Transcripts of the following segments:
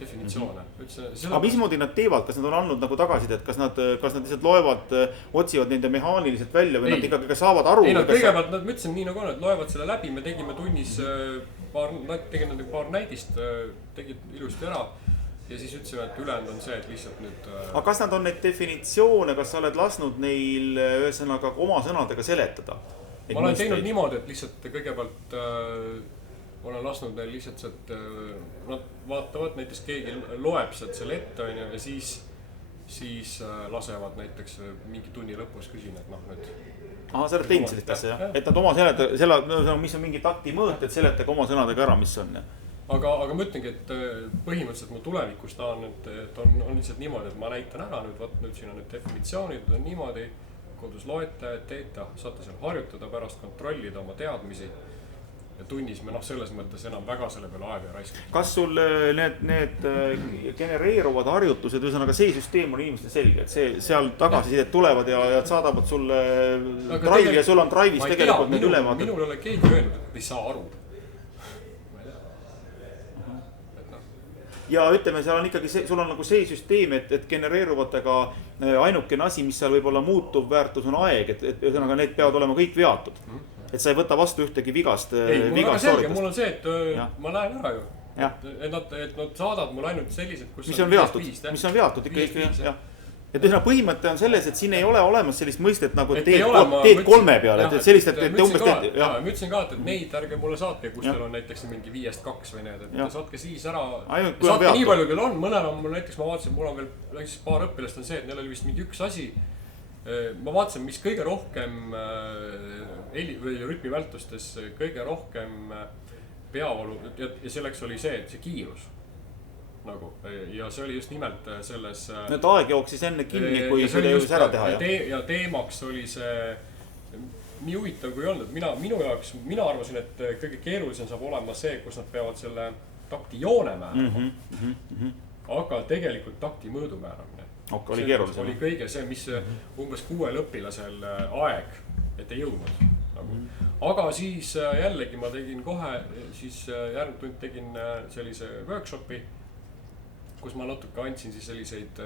definitsioone. Aga mismoodi nad teevad, kas nad on andnud nagu tagasidet, kas nad lihtsalt loevad, otsivad nende mehaaniliselt välja või nad ikkagi saavad aru? Ei, nad kõigepealt, ma ütlesin nii nagu on, et loevad selle läbi, me tegime tunnis tegin paar näidist, tegid ilusti ära ja siis ütlesime, et ülejäänud on see, et lihtsalt nüüd... Aga kas nad on neid definitsioone, kas sa oled lasknud neil ühesõnaga oma sõnadega seletada? Ma olen teinud niimoodi, et lihtsalt kõigepealt olen lasknud neil lihtsalt, et nad vaatavad, näiteks keegi loeb selle ette ja siis lasevad näiteks mingi tunni lõpus küsin, et nüüd... Aha, sa oled teinud sellist asja, jah? Et nad oma mis on mingi takti mõõt, et seletage oma sõnadega ära, mis on, jah? Aga ma ütlengi, et põhimõtteliselt ma tulevikus tahan, et on lihtsalt niimoodi, et ma näitan ära nüüd siin on need definitsioonid, on niimoodi, kodus loete, teete, saate seal harjutada, pärast kontrollida oma teadmisi ja tunnis me selles mõttes enam väga selle peale aega raiskame. Kas sul need genereeruvad harjutused, ühesõnaga see süsteem on inimestel selge, et seal tagasisidet tulevad ja saadavad sulle drive ja sul on drive'is tegelikult need ülemad. Minul ei ole keegi öelnud, et ei saa aru. Ja ütleme, seal on ikkagi sul on nagu see süsteem, et genereeruvatega ainukene asi, mis seal võib-olla muutuv väärtus on aeg, et ühesõnaga need peavad olema kõik veatud. Et sa ei võta vastu ühtegi vigast sooritust. Mul on see, et ma näen ära ju. Et nad saadavad mul ainult sellised, kus mis on veatud ikka, jah. Et põhimõte on selles, et siin ei ole olemas sellist mõistet nagu teed kolme peale. Ma ütlesin ka, et neid ärge mulle saatke, kus teil on näiteks mingi 5-2 või need, et saatke siis ära. Saatke nii palju küll on, mõnel on mul näiteks, ma vaatasin, mul on veel paar õppilast on see, et neil oli vist mingi üks asi. Ma vaatasin, mis kõige rohkem või rütmi vältustes kõige rohkem peavalu ja selleks oli see, et see kiirus. Ja see oli just nimelt selles... Need aeg jooksis enne kinni, kui seda jõudis ära teha. Ja teemaks oli see nii huvitav kui olnud. Mina arvasin, et kõige keerulisem saab olema see, kus nad peavad selle takti joone määrama. Aga tegelikult takti mõõdu määramine. Oli keerulisem. Oli kõige see, mis umbes 6 õpilasel aeg, et ei jõudnud. Aga siis jällegi ma tegin kohe, siis järgmine tund tegin sellise workshopi, kus ma natuke andsin siis selliseid,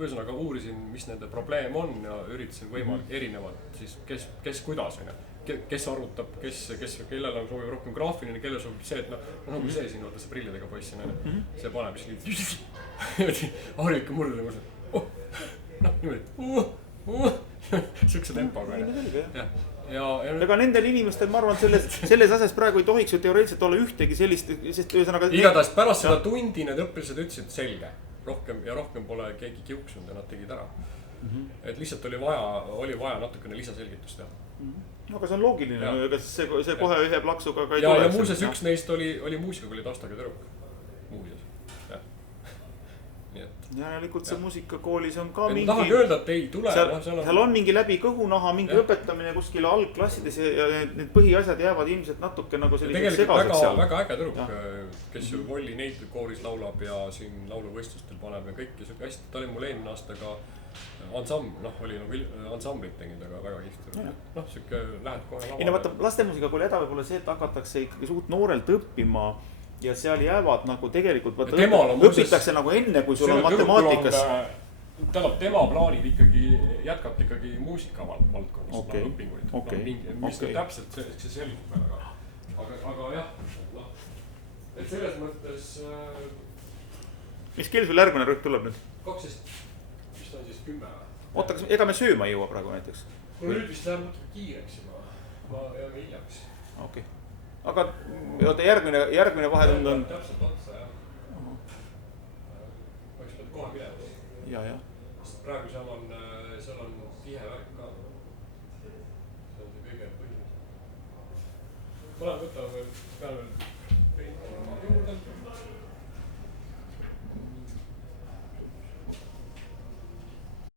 ühesõnaga uurisin, mis nende probleem on ja üritasin võimalik erinevad, siis kes kuidas on. Kes arvutab, kellel on soovib rohkem graafiline, kellel soovib see, et nagu see siin vaata see prillidega poiss siin, see paneb siis harjuke murdu niimoodi, sükse tempoga. Ega nendel inimestel, ma arvan, selles asjas praegu ei tohiks ju teoreetiliselt olla ühtegi sellist, sest ühesõnaga... Igatahes pärast seda tundi need õpilased ütlesid selge. Rohkem pole keegi kiuksunud ja nad tegid ära. Et lihtsalt oli vaja natukene lisaselgitust teha. Aga see on loogiline, ega see kohe ühe plaksuga ka ei tule. Ja muuseas üks neist oli muusikakooli taustaga tüdruk. Muuseas. Järelikult see muusikakoolis on ka mingi... Tahagi öelda, et ei tule. Seal on mingi läbi kõhunaha, mingi õpetamine kuskil algklassides ja need põhiasjad jäävad ilmselt natuke nagu sellised segaseks seal. Väga äge tüdruk, kes ju Volli neid kooris laulab ja siin lauluvõistlustel paneb ja kõik. Ja hästi, ta oli mul eelmine aasta ka oli ansamblit teinud, aga väga kihvt. Siuke lähed kohe laval. Ei no vaata, lastemuusikakooli häda võib-olla see, et hakatakse ikkagi suht noorelt õppima ja seal jäävad nagu tegelikult õpitakse nagu enne, kui sul on matemaatikas. Tema plaanib ikkagi jätkata ikkagi muusika valdkonnas õpinguid. Mis täpselt see selgub veel. Aga jah, et selles mõttes... Mis kell sul järgmine rüht tuleb nüüd? 12, mis ta on siis 10. Oota, ega me sööma ei jõua praegu näiteks? Mul nüüd vist läheb natuke kiireks juba. Ma jääme hiljaks. Okei. Aga järgmine vahetund on... Täpselt otsa, jah. Võiks pead kohe minema. Ja. Sest praegu seal on tihe värk ka. See on see kõige põhimõte. Võtame veel peale juurde.